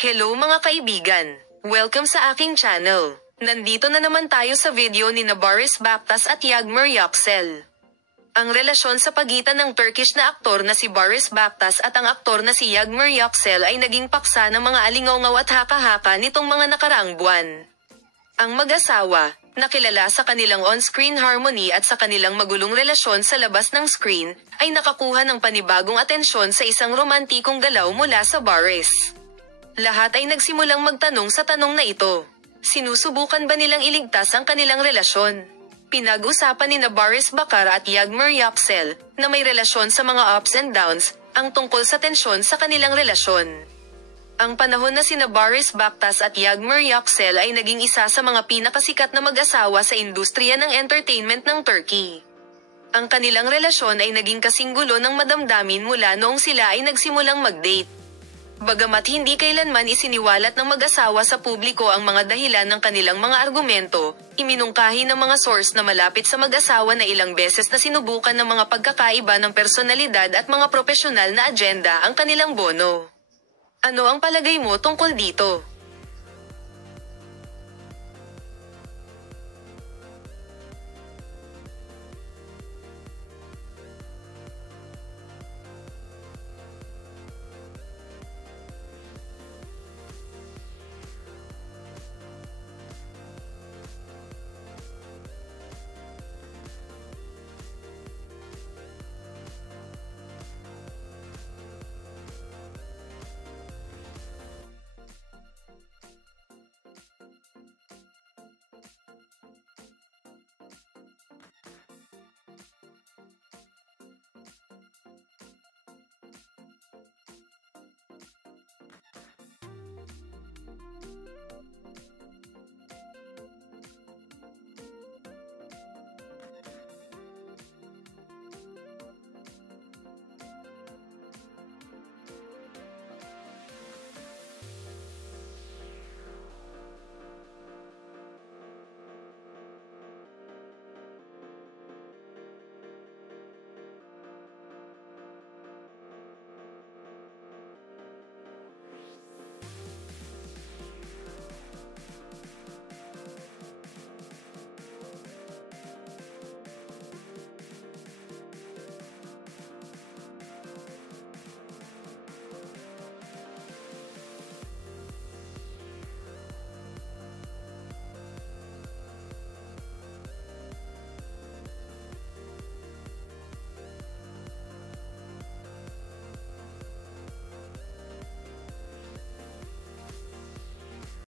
Hello mga kaibigan! Welcome sa aking channel. Nandito na naman tayo sa video ni Boris Bactas at Yagmur Yüksel. Ang relasyon sa pagitan ng Turkish na aktor na si Boris Bactas at ang aktor na si Yagmur Yüksel ay naging paksa ng mga alingaw at haka-haka nitong mga nakaraang buwan. Ang mag-asawa, nakilala sa kanilang on-screen harmony at sa kanilang magulong relasyon sa labas ng screen, ay nakakuha ng panibagong atensyon sa isang romantikong galaw mula sa Boris. Lahat ay nagsimulang magtanong sa tanong na ito. Sinusubukan ba nilang iligtas ang kanilang relasyon? Pinag-usapan ni Boris Bakar at Yagmur Yüksel, na may relasyon sa mga ups and downs, ang tungkol sa tensyon sa kanilang relasyon. Ang panahon na sina Boris Bactas at Yagmur Yüksel ay naging isa sa mga pinakasikat na mag-asawa sa industriya ng entertainment ng Turkey. Ang kanilang relasyon ay naging kasing gulo ng madamdamin mula noong sila ay nagsimulang mag-date. Bagamat hindi kailanman isiniwalat ng mag-asawa sa publiko ang mga dahilan ng kanilang mga argumento, iminungkahi ng mga source na malapit sa mag-asawa na ilang beses na sinubukan ng mga pagkakaiba ng personalidad at mga propesyonal na agenda ang kanilang bono. Ano ang palagay mo tungkol dito?